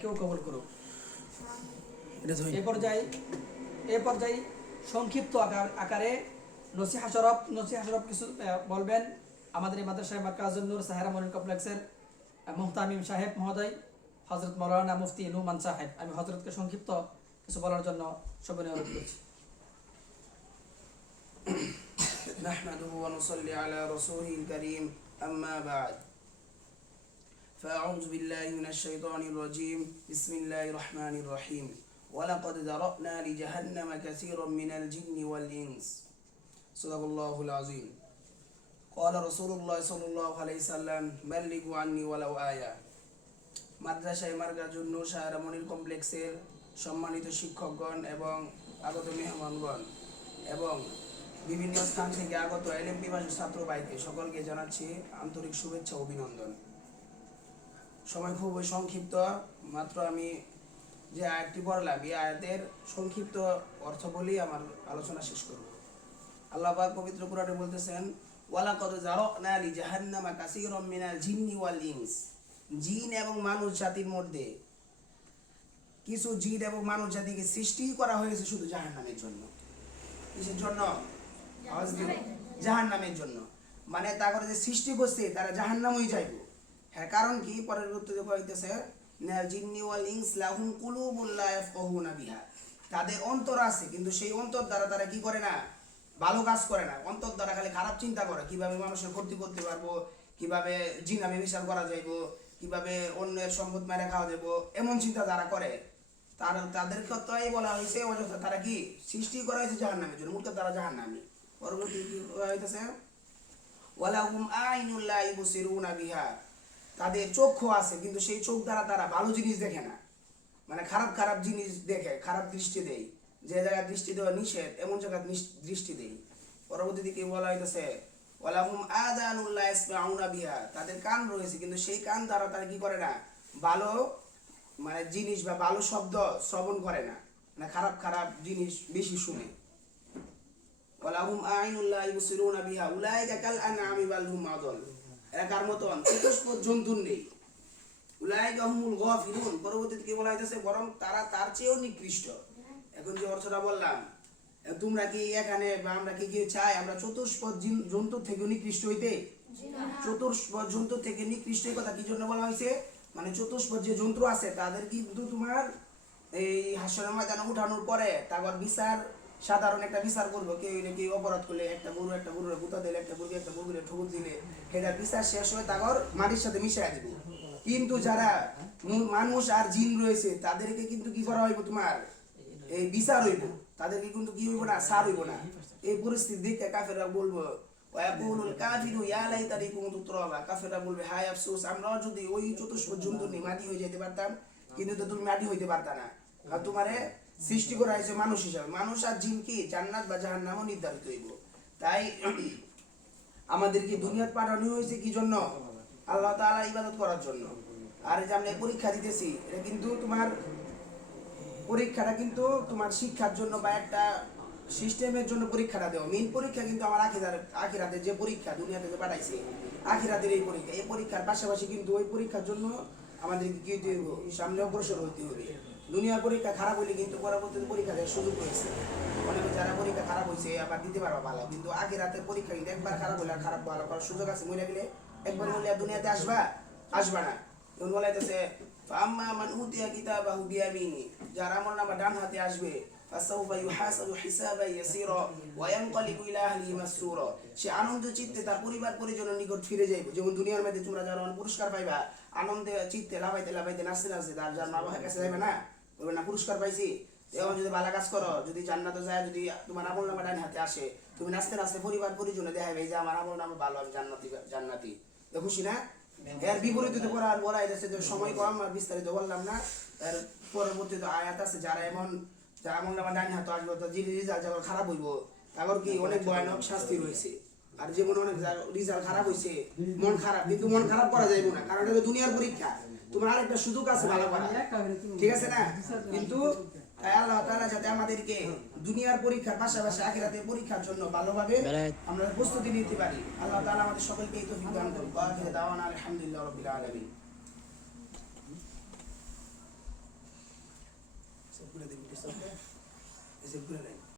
কেউ কবল করুক এটা ধরি এ পর্যায়ে এ পর্যায়ে সংক্ষিপ্ত আকার- আকারে নসিহা শরফ নসিহা শরফ কিছু আহ, বলবেন আমাদের এই মাদ্রাসায় মার্কাজুল নূর সাহেরা মনির কমপ্লেক্সের আহ, মুহতামিম সাহেব মহোদয় হজরত মৌলানা মুফতি নুমান সাহেব আমি হজরতকে সংক্ষিপ্ত কিছু বলার জন্য সবাই অনুরোধ করছি نحمده ونصلي على رسوله الكريم أما بعد فأعوذ بالله من الشيطان الرجيم بسم الله الرحمن الرحيم ولقد ذرأنا لجهنم كثيرا من الجن والإنس صدق الله العظيم قال رسول الله صلى الله عليه وسلم بلغوا عني ولو آية মাদ্রাসায় মার্গাজুন নূর সাহারা মনির কমপ্লেক্সের সম্মানিত শিক্ষকগণ এবং আগত মেহমানগণ এবং বিভিন্ন স্থান থেকে আগত এলএম পিপাসী ছাত্র ভাইকে সকলকে জানাচ্ছি আন্তরিক শুভেচ্ছা ও অভিনন্দন সময় খুবই সংক্ষিপ্ত, মাত্র আমি যে আয়াতটি পড়লাম, এই আয়াতের সংক্ষিপ্ত অর্থ বলেই আমার আলোচনা শেষ করব। আল্লাহ পাক পবিত্র কোরআনে বলতেছেন, ওয়ালাকাদ জারানা লি জাহান্নামা কাসীরাম মিনাল জিন্নি ওয়াল ইনস। জিন এবং মানুষ জাতির মধ্যে কিছু জিন এবং মানুষ জাতিকে সৃষ্টি করা হয়েছে শুধু জাহান্নামের জন্য। কিসের জন্য? জাহান্নামের জন্য। মানে তারপরে যে সৃষ্টি করছে, তারা জাহান্নামই যাইব। হ্যাঁ কারণ কি? পরের উত্তরে কইতেছে তাদের অন্তর আছে, কিন্তু সেই অন্তর দ্বারা তারা কি করে না? ভালো কাজ করে না। অন্তর দ্বারা খালি খারাপ চিন্তা করে। কীভাবে মানুষের ক্ষতি করতে পারব? কীভাবে জিনামে বিচার করা যাইব? কীভাবে অন্যের সম্পদ মেরে খাওয়া যাইব? এমন চিন্তা যারা করে, তার তাদের ক্ষেত্রেই বলা হয়েছে, অযথা তারা কি সৃষ্টি করা হয়েছে জাহান্নামের জন্য? মূর্খ তারা জাহান্নামী। পরবর্তী কি হইতেছে ওয়ালাহুম আইনুল লা ইবসিরুনা বিহা। তাদের চক্ষু আছে, কিন্তু সেই চোখ দ্বারা তারা ভালো জিনিস দেখে না। মানে খারাপ খারাপ জিনিস দেখে, খারাপ দৃষ্টি দেয়। যে জায়গায় দৃষ্টি দেওয়া নিষেধ, এমন জায়গায় দৃষ্টি দেয়। পরবর্তী দিকে বলা হইতেছে? তাদের কান রয়েছে, কিন্তু সেই কান দ্বারা তারা কি করে না? ভালো মানে জিনিস বা ভালো শব্দ শ্রবণ করে না। মানে খারাপ খারাপ জিনিস বেশি শুনে। ওয়ালাহুম আইনুল্লাহ ইবসিরুনা বিহা। উলাইকা কাল আনআমি বাল হুম আদল। এরা কার মতন চতুষ্পদ জন্তুর নেই। উলাইকা হুমুল গাফিলুন। পরবর্তীতে কি বলা হইতেছে? বরং তারা তার চেয়েও নিকৃষ্ট। এখন যে অর্থটা বললাম তোমরা কি এখানে বা আমরা কি কি চাই? আমরা চতুষ্পদ জিন- জন্তুর থেকে নিকৃষ্ট হইতে? চতুষ্পদ জন্তু থেকে নিকৃষ্ট কথা কি জন্য বলা হয়েছে মানে চতুষ্পদ যে জন্তু আছে, তাদের কিন্তু তোমার এই হাস্যের ময়দানে উঠানোর পরে তারপর বিচার সাধারণ একটা বিচার করব, কেউ কেউ অপরাধ করলে একটা গরু, একটা গরুর গুতা দিলে, একটা গরুকে একটা গরুকে ঠকুর দিলে, সেটার বিচার শেষ হয়ে তারপর মাটির সাথে মিশাই দিব। কিন্তু যারা মানুষ আর জিন রয়েছে, তাদেরকে কিন্তু কি করা হইব তোমার? এই বিচার হইব। তাদেরকে কিন্তু কি হইব না? সার হইব না। এই পরিস্থিতি দেখে কাফেররা বলব, ওয়াকুলুল কাফিরু বলবে কিন্তু তুমি মাটি হইতে পারতা না। আর তোমারে সৃষ্টি করা হয়েছে মানুষ হিসাবে। মানুষ আর জিন কি? জান্নাত বা জাহান্নামও নির্ধারিত হইব। তাই আমাদেরকে দুনিয়াত পাঠানো হয়েছে কি জন্য? আল্লাহ তাআলা ইবাদত করার জন্য। আর যে আমরা পরীক্ষা দিতেছি, এটা কিন্তু তোমার পরীক্ষাটা কিন্তু তোমার শিক্ষার জন্য বা একটা সিস্টেমের জন্য পরীক্ষাটা দেওয়া। মেন পরীক্ষা কিন্তু আমার আখিরার আখিরাতের যে পরীক্ষা দুনিয়াতে যে পাঠাইছে, আখিরাতের এই পরীক্ষা। এই পরীক্ষার পাশাপাশি কিন্তু ওই পরীক্ষার জন্য আমাদের কি সামনে অগ্রসর হতে হবে দুনিয়ার পরীক্ষা খারাপ হলে কিন্তু পরবর্তীতে পরীক্ষা দেওয়ার সুযোগ রয়েছে অনেকে যারা পরীক্ষা খারাপ হয়েছে আবার দিতে পারবা ভালো। কিন্তু আগে রাতের পরীক্ষা কিন্তু একবার খারাপ হলে খারাপ ভালো করার সুযোগ আছে? মরে গেলে একবার আর দুনিয়াতে আসবা? আসবা না। এখন বলাইতেছে ফাম্মা মান নামা ডান হাতে আসবে। ইউহাসাবু হিসাবা ইয়াসীরা ওয়া ইয়ানকালিবু ইলা আহলিহি মাসরুরা সে আনন্দ চিত্তে তার পরিবার পরিজনের নিকট ফিরে যাইব। যেমন দুনিয়ার মধ্যে তোমরা যারা পুরস্কার পাইবা, আনন্দে চিত্তে লাভাইতে লাভাইতে নাচতে নাচতে তার যার মা বাবার কাছে যাবে না? বলবে না, পুরস্কার পাইছি। এখন যদি ভালো কাজ করো, যদি জান্নাতে যায়, যদি তোমার আমল নামা ডান হাতে আসে, তুমি নাচতে নাচতে পরিবার পরিজনে দেখাবে যে আমার আমল নামা ভালো, আমি জান্নাতি জান্নাতি। খুশি না? এর বিপরীতে তো পড়া আর বলা যাচ্ছে যে সময় কম, আর বিস্তারিত বললাম না। এর পরবর্তীতে আয়াত আছে, যারা এমন, যারা আমল নামা ডান হাতে আসবে, তো যে রেজাল্ট যখন খারাপ হইব তারপর কি অনেক ভয়ানক শাস্তি রয়েছে। আর যেমন অনেক রেজাল্ট খারাপ হয়েছে মন খারাপ, কিন্তু মন খারাপ করা যাইব না, কারণ এটা দুনিয়ার পরীক্ষা। তোমার আরেকটা সুযোগ আছে ভালো করা ঠিক আছে না? কিন্তু আল্লাহ তাআলা যাতে আমাদেরকে দুনিয়ার পরীক্ষার পাশাপাশি আখিরাতের পরীক্ষার জন্য ভালোভাবে আমরা প্রস্তুতি নিতে পারি। আল্লাহ তাআলা আমাদের সকলকে এই তৌফিক দান করুন ওয়া আখির দাওয়ানা আলহামদুলিল্লাহি রাব্বিল আলামিন। সবগুলো দিন সবগুলো এসে ঘুরে নেন